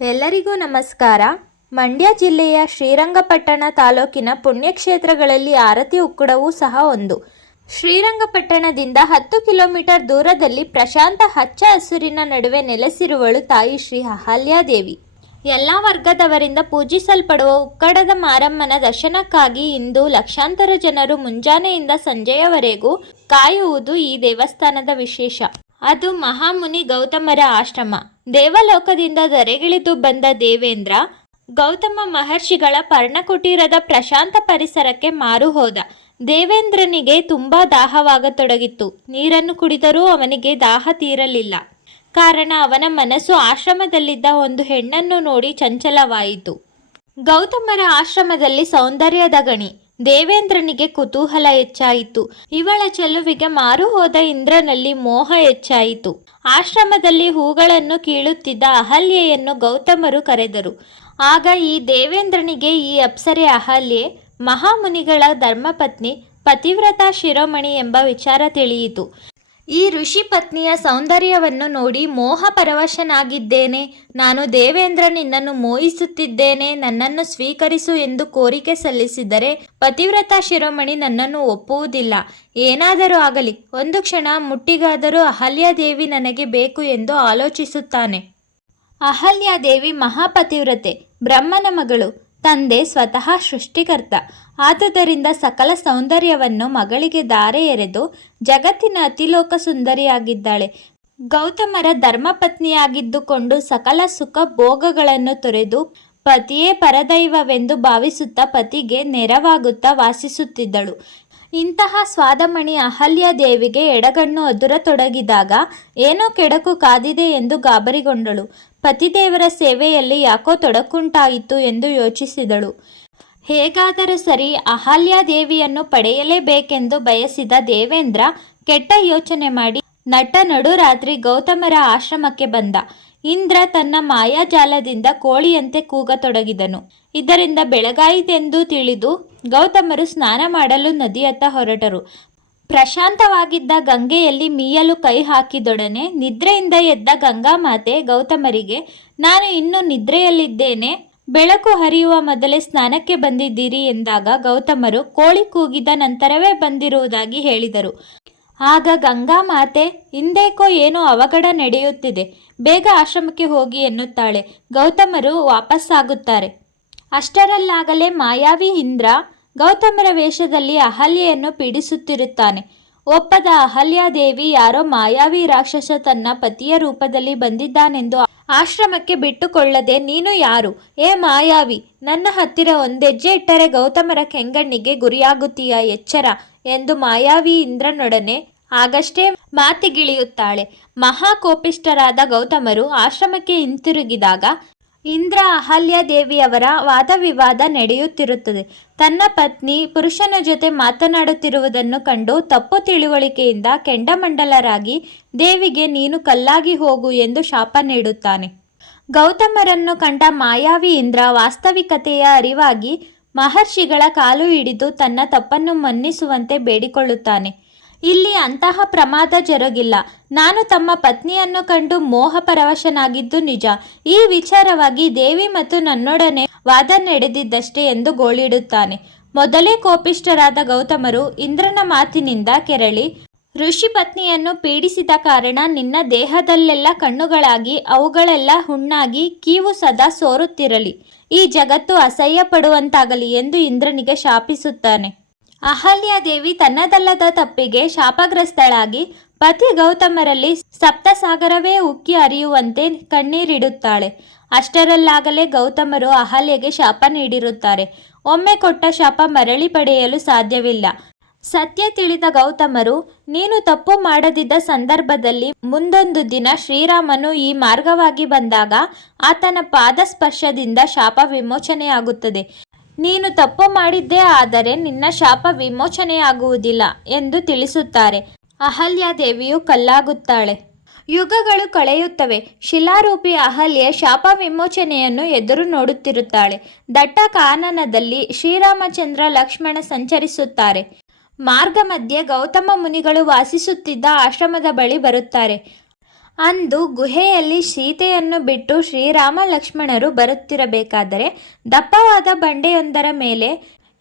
ಎಲ್ಲರಿಗೂ ನಮಸ್ಕಾರ. ಮಂಡ್ಯ ಜಿಲ್ಲೆಯ ಶ್ರೀರಂಗಪಟ್ಟಣ ತಾಲೂಕಿನ ಪುಣ್ಯಕ್ಷೇತ್ರಗಳಲ್ಲಿ ಆರತಿ ಉಕ್ಕಡವೂ ಸಹ ಒಂದು. ಶ್ರೀರಂಗಪಟ್ಟಣದಿಂದ 10 ಕಿಲೋಮೀಟರ್ ದೂರದಲ್ಲಿ ಪ್ರಶಾಂತ ಹಚ್ಚ ಹಸುರಿನ ನಡುವೆ ನೆಲೆಸಿರುವಳು ತಾಯಿ ಶ್ರೀ ಅಹಲ್ಯಾದೇವಿ. ಎಲ್ಲ ವರ್ಗದವರಿಂದ ಪೂಜಿಸಲ್ಪಡುವ ಉಕ್ಕಡದ ಮಾರಮ್ಮನ ದರ್ಶನಕ್ಕಾಗಿ ಇಂದು ಲಕ್ಷಾಂತರ ಜನರು ಮುಂಜಾನೆಯಿಂದ ಸಂಜೆಯವರೆಗೂ ಕಾಯುವುದು ಈ ದೇವಸ್ಥಾನದ ವಿಶೇಷ. ಅದು ಮಹಾಮುನಿ ಗೌತಮರ ಆಶ್ರಮ. ದೇವಲೋಕದಿಂದ ಧರೆಗಿಳಿದು ಬಂದ ದೇವೇಂದ್ರ ಗೌತಮ ಮಹರ್ಷಿಗಳ ಪರ್ಣಕುಟೀರದ ಪ್ರಶಾಂತ ಪರಿಸರಕ್ಕೆ ಮಾರು ಹೋದ. ದೇವೇಂದ್ರನಿಗೆ ತುಂಬಾ ದಾಹವಾಗತೊಡಗಿತ್ತು. ನೀರನ್ನು ಕುಡಿದರೂ ಅವನಿಗೆ ದಾಹ ತೀರಲಿಲ್ಲ. ಕಾರಣ ಅವನ ಮನಸ್ಸು ಆಶ್ರಮದಲ್ಲಿದ್ದ ಒಂದು ಹೆಣ್ಣನ್ನು ನೋಡಿ ಚಂಚಲವಾಯಿತು. ಗೌತಮರ ಆಶ್ರಮದಲ್ಲಿ ಸೌಂದರ್ಯದ ಗಣಿ. ದೇವೇಂದ್ರನಿಗೆ ಕುತೂಹಲ ಹೆಚ್ಚಾಯಿತು. ಇವಳ ಚೆಲುವಿಗೆ ಮಾರು ಹೋದ ಇಂದ್ರನಲ್ಲಿ ಮೋಹ ಹೆಚ್ಚಾಯಿತು. ಆಶ್ರಮದಲ್ಲಿ ಹೂಗಳನ್ನು ಕೀಳುತ್ತಿದ್ದ ಅಹಲ್ಯೆಯನ್ನು ಗೌತಮರು ಕರೆದರು. ಆಗ ಈ ದೇವೇಂದ್ರನಿಗೆ ಈ ಅಪ್ಸರೆ ಅಹಲ್ಯೆ ಮಹಾಮುನಿಗಳ ಧರ್ಮಪತ್ನಿ, ಪತಿವ್ರತಾ ಶಿರೋಮಣಿ ಎಂಬ ವಿಚಾರ ತಿಳಿಯಿತು. ಈ ಋಷಿ ಪತ್ನಿಯ ಸೌಂದರ್ಯವನ್ನು ನೋಡಿ ಮೋಹ ಪರವಶನಾಗಿದ್ದೇನೆ. ನಾನು ದೇವೇಂದ್ರ ನಿನ್ನನ್ನು ಮೋಹಿಸುತ್ತಿದ್ದೇನೆ, ನನ್ನನ್ನು ಸ್ವೀಕರಿಸು ಎಂದು ಕೋರಿಕೆ ಸಲ್ಲಿಸಿದರೆ ಪತಿವ್ರತಾ ಶಿರೋಮಣಿ ನನ್ನನ್ನು ಒಪ್ಪುವುದಿಲ್ಲ. ಏನಾದರೂ ಆಗಲಿ, ಒಂದು ಕ್ಷಣ ಮುಟ್ಟಿಗಾದರೂ ಅಹಲ್ಯಾದೇವಿ ನನಗೆ ಬೇಕು ಎಂದು ಆಲೋಚಿಸುತ್ತಾನೆ. ಅಹಲ್ಯಾದೇವಿ ಮಹಾಪತಿವ್ರತೆ, ಬ್ರಹ್ಮನ ಮಗಳು. ತಂದೆ ಸ್ವತಃ ಸೃಷ್ಟಿಕರ್ತ. ಆದುದರಿಂದ ಸಕಲ ಸೌಂದರ್ಯವನ್ನು ಮಗಳಿಗೆ ಧಾರೆ ಎರೆದು ಜಗತ್ತಿನ ಅತಿಲೋಕ ಸುಂದರಿಯಾಗಿದ್ದಾಳೆ. ಗೌತಮರ ಧರ್ಮಪತ್ನಿಯಾಗಿದ್ದುಕೊಂಡು ಸಕಲ ಸುಖ ಭೋಗಗಳನ್ನು ತೊರೆದು ಪತಿಯೇ ಪರದೈವವೆಂದು ಭಾವಿಸುತ್ತಾ ಪತಿಗೆ ನೆರವಾಗುತ್ತಾ ವಾಸಿಸುತ್ತಿದ್ದಳು. ಇಂತಹ ಸ್ವಾದಮಣಿ ಅಹಲ್ಯಾದೇವಿಗೆ ಎಡಗಣ್ಣು ಅದುರತೊಡಗಿದಾಗ ಏನೋ ಕೆಡಕು ಕಾದಿದೆ ಎಂದು ಗಾಬರಿಗೊಂಡಳು. ಪತಿದೇವರ ಸೇವೆಯಲ್ಲಿ ಯಾಕೋ ತೊಡಕುಂಟಾಯಿತು ಎಂದು ಯೋಚಿಸಿದಳು. ಹೇಗಾದರೂ ಸರಿ ಅಹಲ್ಯಾದೇವಿಯನ್ನು ಪಡೆಯಲೇಬೇಕೆಂದು ಬಯಸಿದ ದೇವೇಂದ್ರ ಕೆಟ್ಟ ಯೋಚನೆ ಮಾಡಿ ನಡುರಾತ್ರಿ ಗೌತಮರ ಆಶ್ರಮಕ್ಕೆ ಬಂದ. ಇಂದ್ರ ತನ್ನ ಮಾಯಾಜಾಲದಿಂದ ಕೋಳಿಯಂತೆ ಕೂಗತೊಡಗಿದನು. ಇದರಿಂದ ಬೆಳಗಾಯಿತೆಂದು ತಿಳಿದು ಗೌತಮರು ಸ್ನಾನ ಮಾಡಲು ನದಿಯತ್ತ ಹೊರಟರು. ಪ್ರಶಾಂತವಾಗಿದ್ದ ಗಂಗೆಯಲ್ಲಿ ಮೀಯಲು ಕೈ ಹಾಕಿದೊಡನೆ ನಿದ್ರೆಯಿಂದ ಎದ್ದ ಗಂಗಾಮಾತೆ ಗೌತಮರಿಗೆ, ನಾನು ಇನ್ನೂ ನಿದ್ರೆಯಲ್ಲಿದ್ದೇನೆ, ಬೆಳಕು ಹರಿಯುವ ಮೊದಲೇ ಸ್ನಾನಕ್ಕೆ ಬಂದಿದ್ದೀರಿ ಎಂದಾಗ ಗೌತಮರು ಕೋಳಿ ಕೂಗಿದ ನಂತರವೇ ಬಂದಿರುವುದಾಗಿ ಹೇಳಿದರು. ಆಗ ಗಂಗಾಮಾತೆ, ಹಿಂದೇಕೋ ಏನೋ ಅವಘಡ ನಡೆಯುತ್ತಿದೆ, ಬೇಗ ಆಶ್ರಮಕ್ಕೆ ಹೋಗಿ ಎನ್ನುತ್ತಾಳೆ. ಗೌತಮರು ವಾಪಸ್ಸಾಗುತ್ತಾರೆ. ಅಷ್ಟರಲ್ಲಾಗಲೇ ಮಾಯಾವಿ ಇಂದ್ರ ಗೌತಮರ ವೇಷದಲ್ಲಿ ಅಹಲ್ಯೆಯನ್ನು ಪೀಡಿಸುತ್ತಿರುತ್ತಾನೆ. ಒಪ್ಪದ ಅಹಲ್ಯಾದೇವಿ ಯಾರೋ ಮಾಯಾವಿ ರಾಕ್ಷಸ ತನ್ನ ಪತಿಯ ರೂಪದಲ್ಲಿ ಬಂದಿದ್ದಾನೆಂದು ಆಶ್ರಮಕ್ಕೆ ಬಿಟ್ಟುಕೊಳ್ಳದೆ, ನೀನು ಯಾರು? ಏ ಮಾಯಾವಿ, ನನ್ನ ಹತ್ತಿರ ಒಂದೆಜ್ಜೆ ಇಟ್ಟರೆ ಗೌತಮರ ಕೆಂಗಣ್ಣಿಗೆ ಗುರಿಯಾಗುತ್ತೀಯ, ಎಚ್ಚರ ಎಂದು ಮಾಯಾವಿ ಇಂದ್ರನೊಡನೆ ಆಗಷ್ಟೇ ಮಾತಿಗಿಳಿಯುತ್ತಾಳೆ. ಮಹಾಕೋಪಿಷ್ಠರಾದ ಗೌತಮರು ಆಶ್ರಮಕ್ಕೆ ಹಿಂತಿರುಗಿದಾಗ ಇಂದ್ರ ಅಹಲ್ಯಾದೇವಿಯವರ ವಾದವಿವಾದ ನಡೆಯುತ್ತಿರುತ್ತದೆ. ತನ್ನ ಪತ್ನಿ ಪುರುಷನ ಜೊತೆ ಮಾತನಾಡುತ್ತಿರುವುದನ್ನು ಕಂಡು ತಪ್ಪು ತಿಳುವಳಿಕೆಯಿಂದ ಕೆಂಡಮಂಡಲರಾಗಿ ದೇವಿಗೆ ನೀನು ಕಲ್ಲಾಗಿ ಹೋಗು ಎಂದು ಶಾಪ ನೀಡುತ್ತಾನೆ. ಗೌತಮರನ್ನು ಕಂಡ ಮಾಯಾವಿ ಇಂದ್ರ ವಾಸ್ತವಿಕತೆಯ ಅರಿವಾಗಿ ಮಹರ್ಷಿಗಳ ಕಾಲು ಹಿಡಿದು ತನ್ನ ತಪ್ಪನ್ನು ಮನ್ನಿಸುವಂತೆ ಬೇಡಿಕೊಳ್ಳುತ್ತಾನೆ. ಇಲ್ಲಿ ಅಂತಹ ಪ್ರಮಾದ ಜರುಗಿಲ್ಲ. ನಾನು ತಮ್ಮ ಪತ್ನಿಯನ್ನು ಕಂಡು ಮೋಹ ಪರವಶನಾಗಿದ್ದು ನಿಜ. ಈ ವಿಚಾರವಾಗಿ ದೇವಿ ಮತ್ತು ನನ್ನೊಡನೆ ವಾದ ನಡೆದಿದ್ದಷ್ಟೇ ಎಂದು ಗೋಳಿಡುತ್ತಾನೆ. ಮೊದಲೇ ಕೋಪಿಷ್ಠರಾದ ಗೌತಮರು ಇಂದ್ರನ ಮಾತಿನಿಂದ ಕೆರಳಿ, ಋಷಿ ಪತ್ನಿಯನ್ನು ಪೀಡಿಸಿದ ಕಾರಣ ನಿನ್ನ ದೇಹದಲ್ಲೆಲ್ಲ ಕಣ್ಣುಗಳಾಗಿ ಅವುಗಳೆಲ್ಲ ಹುಣ್ಣಾಗಿ ಕೀವು ಸದಾ ಸೋರುತ್ತಿರಲಿ, ಈ ಜಗತ್ತು ಅಸಹ್ಯ ಪಡುವಂತಾಗಲಿ ಎಂದು ಇಂದ್ರನಿಗೆ ಶಾಪಿಸುತ್ತಾನೆ. ಅಹಲ್ಯಾದೇವಿ ತನ್ನದಲ್ಲದ ತಪ್ಪಿಗೆ ಶಾಪಗ್ರಸ್ತಳಾಗಿ ಪತಿ ಗೌತಮರಲ್ಲಿ ಸಪ್ತಸಾಗರವೇ ಉಕ್ಕಿ ಹರಿಯುವಂತೆ ಕಣ್ಣೀರಿಡುತ್ತಾಳೆ. ಅಷ್ಟರಲ್ಲಾಗಲೇ ಗೌತಮರು ಅಹಲ್ಯೆಗೆ ಶಾಪ ನೀಡಿರುತ್ತಾರೆ. ಒಮ್ಮೆ ಕೊಟ್ಟ ಶಾಪ ಮರಳಿ ಪಡೆಯಲು ಸಾಧ್ಯವಿಲ್ಲ. ಸತ್ಯ ತಿಳಿದ ಗೌತಮರು, ನೀನು ತಪ್ಪು ಮಾಡದಿದ್ದ ಸಂದರ್ಭದಲ್ಲಿ ಮುಂದೊಂದು ದಿನ ಶ್ರೀರಾಮನು ಈ ಮಾರ್ಗವಾಗಿ ಬಂದಾಗ ಆತನ ಪಾದ ಸ್ಪರ್ಶದಿಂದ ಶಾಪ ವಿಮೋಚನೆಯಾಗುತ್ತದೆ. ನೀನು ತಪ್ಪು ಮಾಡಿದ್ದೇ ಆದರೆ ನಿನ್ನ ಶಾಪ ವಿಮೋಚನೆಯಾಗುವುದಿಲ್ಲ ಎಂದು ತಿಳಿಸುತ್ತಾರೆ. ಅಹಲ್ಯಾದೇವಿಯು ಕಲ್ಲಾಗುತ್ತಾಳೆ. ಯುಗಗಳು ಕಳೆಯುತ್ತವೆ. ಶಿಲಾರೂಪಿ ಅಹಲ್ಯೆ ಶಾಪ ವಿಮೋಚನೆಯನ್ನು ಎದುರು ನೋಡುತ್ತಿರುತ್ತಾಳೆ. ದಟ್ಟ ಕಾನನದಲ್ಲಿ ಶ್ರೀರಾಮಚಂದ್ರ ಲಕ್ಷ್ಮಣ ಸಂಚರಿಸುತ್ತಾರೆ. ಮಾರ್ಗ ಮಧ್ಯೆ ಗೌತಮ ಮುನಿಗಳು ವಾಸಿಸುತ್ತಿದ್ದ ಆಶ್ರಮದ ಬಳಿ ಬರುತ್ತಾರೆ. ಅಂದು ಗುಹೆಯಲ್ಲಿ ಸೀತೆಯನ್ನು ಬಿಟ್ಟು ಶ್ರೀರಾಮ ಲಕ್ಷ್ಮಣರು ಬರುತ್ತಿರಬೇಕಾದರೆ ದಪ್ಪವಾದ ಬಂಡೆಯೊಂದರ ಮೇಲೆ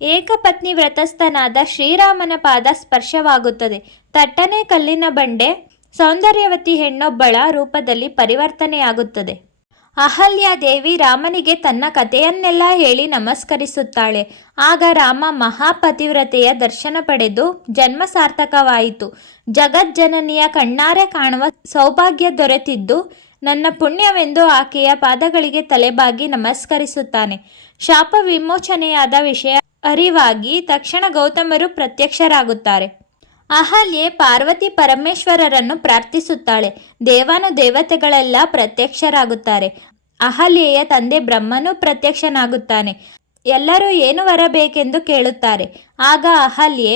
ಏಕಪತ್ನಿ ವ್ರತಸ್ಥನಾದ ಶ್ರೀರಾಮನ ಪಾದ ಸ್ಪರ್ಶವಾಗುತ್ತದೆ. ತಟ್ಟನೆ ಕಲ್ಲಿನ ಬಂಡೆ ಸೌಂದರ್ಯವತಿ ಹೆಣ್ಣೊಬ್ಬಳ ರೂಪದಲ್ಲಿ ಪರಿವರ್ತನೆಯಾಗುತ್ತದೆ. ಅಹಲ್ಯಾದೇವಿ ರಾಮನಿಗೆ ತನ್ನ ಕಥೆಯನ್ನೆಲ್ಲ ಹೇಳಿ ನಮಸ್ಕರಿಸುತ್ತಾಳೆ. ಆಗ ರಾಮ ಮಹಾಪತಿವ್ರತೆಯ ದರ್ಶನ ಪಡೆದು ಜನ್ಮ ಸಾರ್ಥಕವಾಯಿತು. ಜಗಜ್ಜನನಿಯ ಕಣ್ಣಾರೆ ಕಾಣುವ ಸೌಭಾಗ್ಯ ದೊರೆತಿದ್ದು ನನ್ನ ಪುಣ್ಯವೆಂದು ಆಕೆಯ ಪಾದಗಳಿಗೆ ತಲೆಬಾಗಿ ನಮಸ್ಕರಿಸುತ್ತಾನೆ. ಶಾಪ ವಿಮೋಚನೆಯಾದ ವಿಷಯ ಅರಿವಾಗಿ ತಕ್ಷಣ ಗೌತಮರು ಪ್ರತ್ಯಕ್ಷರಾಗುತ್ತಾರೆ. ಅಹಲ್ಯೆ ಪಾರ್ವತಿ ಪರಮೇಶ್ವರರನ್ನು ಪ್ರಾರ್ಥಿಸುತ್ತಾಳೆ. ದೇವಾನುದೇವತೆಗಳೆಲ್ಲ ಪ್ರತ್ಯಕ್ಷರಾಗುತ್ತಾರೆ. ಅಹಲ್ಯೆಯ ತಂದೆ ಬ್ರಹ್ಮನು ಪ್ರತ್ಯಕ್ಷನಾಗುತ್ತಾನೆ. ಎಲ್ಲರೂ ಏನು ಬರಬೇಕೆಂದು ಕೇಳುತ್ತಾರೆ. ಆಗ ಅಹಲ್ಯೆ,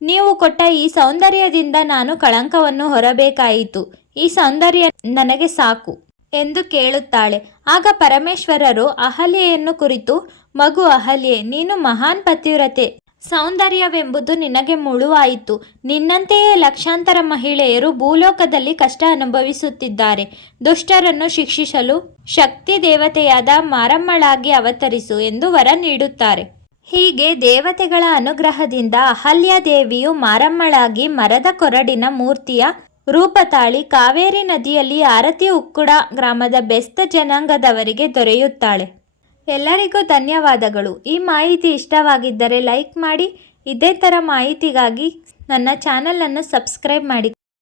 ನೀವು ಕೊಟ್ಟ ಈ ಸೌಂದರ್ಯದಿಂದ ನಾನು ಕಳಂಕವನ್ನು ಹೊರಬೇಕಾಯಿತು. ಈ ಸೌಂದರ್ಯ ನನಗೆ ಸಾಕು ಎಂದು ಕೇಳುತ್ತಾಳೆ. ಆಗ ಪರಮೇಶ್ವರರು ಅಹಲ್ಯೆಯನ್ನು ಕುರಿತು, ಮಗು ಅಹಲ್ಯೆ, ನೀನು ಮಹಾನ್ ಪತಿವ್ರತೆ. ಸೌಂದರ್ಯವೆಂಬುದು ನಿನಗೆ ಮುಳುವಾಯಿತು. ನಿನ್ನಂತೆಯೇ ಲಕ್ಷಾಂತರ ಮಹಿಳೆಯರು ಭೂಲೋಕದಲ್ಲಿ ಕಷ್ಟ ಅನುಭವಿಸುತ್ತಿದ್ದಾರೆ. ದುಷ್ಟರನ್ನು ಶಿಕ್ಷಿಸಲು ಶಕ್ತಿ ದೇವತೆಯಾದ ಮಾರಮ್ಮಳಾಗಿ ಅವತರಿಸು ಎಂದು ವರ ನೀಡುತ್ತಾರೆ. ಹೀಗೆ ದೇವತೆಗಳ ಅನುಗ್ರಹದಿಂದ ಅಹಲ್ಯಾದೇವಿಯು ಮಾರಮ್ಮಳಾಗಿ ಮರದ ಕೊರಡಿನ ಮೂರ್ತಿಯ ರೂಪ ತಾಳಿ ಕಾವೇರಿ ನದಿಯಲ್ಲಿ ಆರತಿ ಉಕ್ಕುಡ ಗ್ರಾಮದ ಬೆಸ್ತ ಜನಾಂಗದವರಿಗೆ ದೊರೆಯುತ್ತಾಳೆ. ಎಲ್ಲರಿಗೂ ಧನ್ಯವಾದಗಳು. ಈ ಮಾಹಿತಿ ಇಷ್ಟವಾಗಿದ್ದರೆ ಲೈಕ್ ಮಾಡಿ. ಇದೇ ಥರ ಮಾಹಿತಿಗಾಗಿ ನನ್ನ ಚಾನಲನ್ನು ಸಬ್ಸ್ಕ್ರೈಬ್ ಮಾಡಿ.